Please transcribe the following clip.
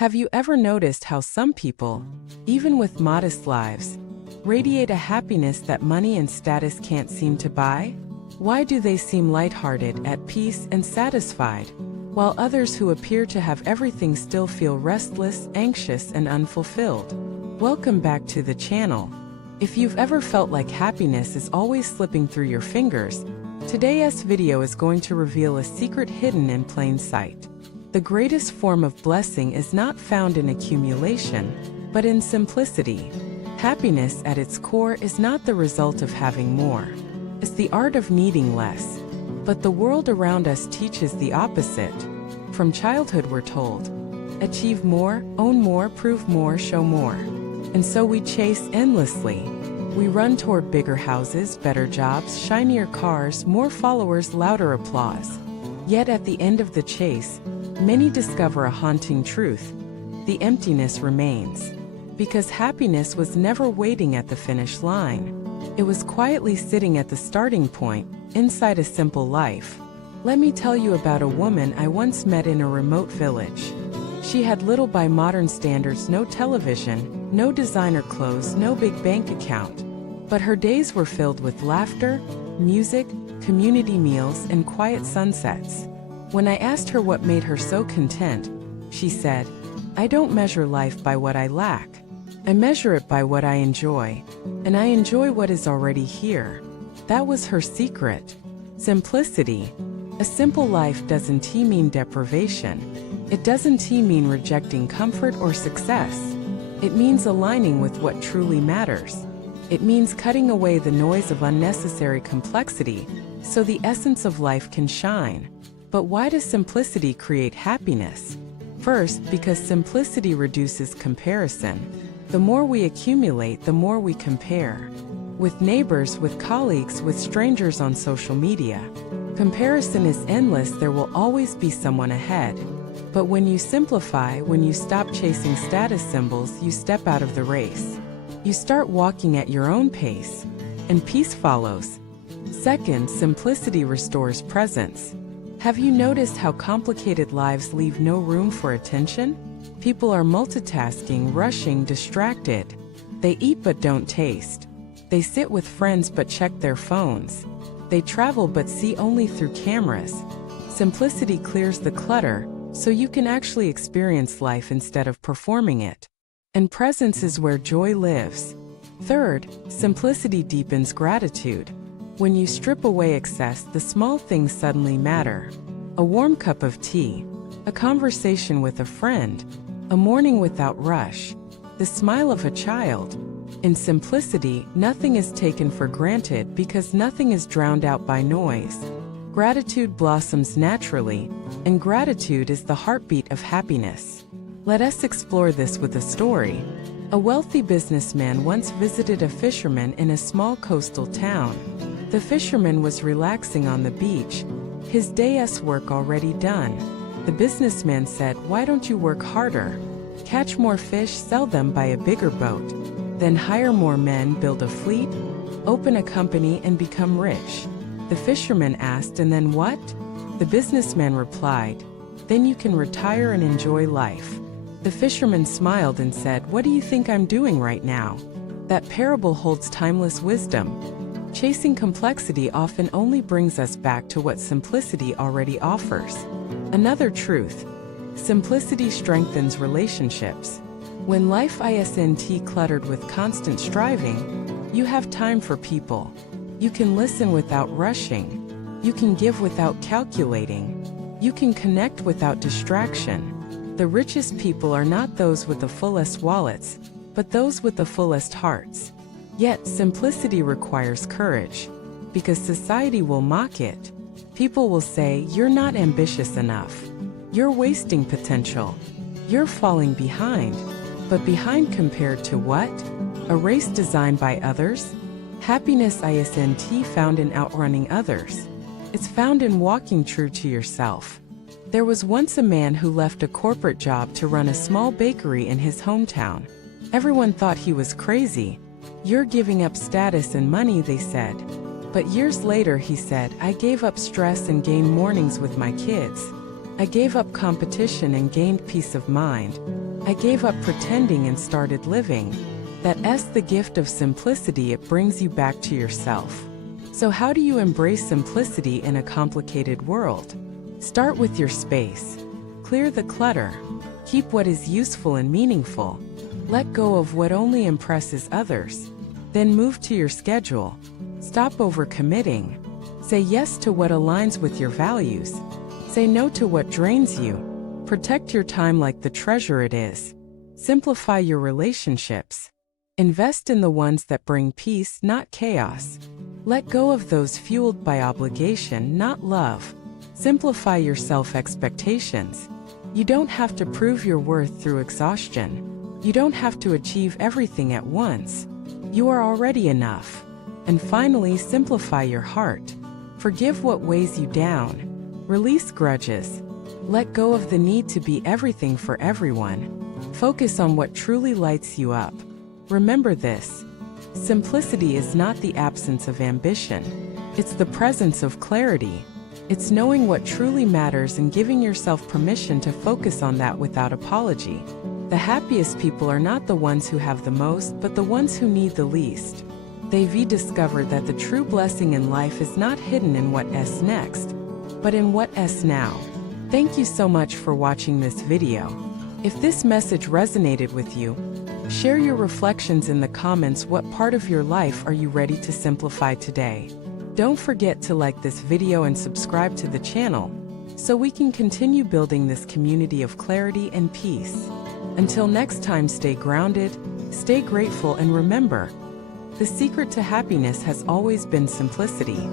Have you ever noticed how some people, even with modest lives, radiate a happiness that money and status can't seem to buy? Why do they seem lighthearted, at peace, and satisfied, while others who appear to have everything still feel restless, anxious, and unfulfilled? Welcome back to the channel. If you've ever felt like happiness is always slipping through your fingers, today's video is going to reveal a secret hidden in plain sight. The greatest form of blessing is not found in accumulation, but in simplicity. Happiness at its core is not the result of having more. It's the art of needing less. But the world around us teaches the opposite. From childhood we're told, achieve more, own more, prove more, show more. And so we chase endlessly. We run toward bigger houses, better jobs, shinier cars, more followers, louder applause. Yet at the end of the chase, many discover a haunting truth. The emptiness remains. Because happiness was never waiting at the finish line. It was quietly sitting at the starting point, inside a simple life. Let me tell you about a woman I once met in a remote village. She had little by modern standards, no television, no designer clothes, no big bank account. But her days were filled with laughter, music, community meals, and quiet sunsets. When I asked her what made her so content, she said, "I don't measure life by what I lack. I measure it by what I enjoy, and I enjoy what is already here." That was her secret. Simplicity. A simple life doesn't mean deprivation. It doesn't mean rejecting comfort or success. It means aligning with what truly matters. It means cutting away the noise of unnecessary complexity so the essence of life can shine. But why does simplicity create happiness? First, because simplicity reduces comparison. The more we accumulate, the more we compare. With neighbors, with colleagues, with strangers on social media. Comparison is endless, there will always be someone ahead. But when you simplify, when you stop chasing status symbols, you step out of the race. You start walking at your own pace, and peace follows. Second, simplicity restores presence. Have you noticed how complicated lives leave no room for attention? People are multitasking, rushing, distracted. They eat but don't taste. They sit with friends but check their phones. They travel but see only through cameras. Simplicity clears the clutter, so you can actually experience life instead of performing it. And presence is where joy lives. Third, simplicity deepens gratitude. When you strip away excess, the small things suddenly matter. A warm cup of tea, a conversation with a friend, a morning without rush, the smile of a child. In simplicity, nothing is taken for granted because nothing is drowned out by noise. Gratitude blossoms naturally, and gratitude is the heartbeat of happiness. Let us explore this with a story. A wealthy businessman once visited a fisherman in a small coastal town. The fisherman was relaxing on the beach, his day's work already done. The businessman said, "Why don't you work harder? Catch more fish, sell them, buy a bigger boat. Then hire more men, build a fleet, open a company, and become rich." The fisherman asked, "And then what?" The businessman replied, "Then you can retire and enjoy life." The fisherman smiled and said, "What do you think I'm doing right now?" That parable holds timeless wisdom. Chasing complexity often only brings us back to what simplicity already offers. Another truth. Simplicity strengthens relationships. When life isn't cluttered with constant striving, you have time for people. You can listen without rushing. You can give without calculating. You can connect without distraction. The richest people are not those with the fullest wallets, but those with the fullest hearts. Yet, simplicity requires courage. Because society will mock it. People will say, "You're not ambitious enough. You're wasting potential. You're falling behind." But behind compared to what? A race designed by others? Happiness isn't found in outrunning others. It's found in walking true to yourself. There was once a man who left a corporate job to run a small bakery in his hometown. Everyone thought he was crazy. "You're giving up status and money," they said. But years later he said, "I gave up stress and gained mornings with my kids. I gave up competition and gained peace of mind." I gave up pretending and started living. That's the gift of simplicity. It brings you back to yourself. So how do you embrace simplicity in a complicated world? Start with your space. Clear the clutter. Keep what is useful and meaningful. Let go of what only impresses others. Then move to your schedule. Stop overcommitting. Say yes to what aligns with your values. Say no to what drains you. Protect your time like the treasure it is. Simplify your relationships. Invest in the ones that bring peace, not chaos. Let go of those fueled by obligation, not love. Simplify your self-expectations. You don't have to prove your worth through exhaustion. You don't have to achieve everything at once. You are already enough. And finally, simplify your heart. Forgive what weighs you down. Release grudges. Let go of the need to be everything for everyone. Focus on what truly lights you up. Remember this: simplicity is not the absence of ambition. It's the presence of clarity. It's knowing what truly matters and giving yourself permission to focus on that without apology. The happiest people are not the ones who have the most, but the ones who need the least. They've discovered that the true blessing in life is not hidden in what's next, but in what's now. Thank you so much for watching this video. If this message resonated with you, share your reflections in the comments. What part of your life are you ready to simplify today? Don't forget to like this video and subscribe to the channel so we can continue building this community of clarity and peace. Until next time, stay grounded, stay grateful, and remember, the secret to happiness has always been simplicity.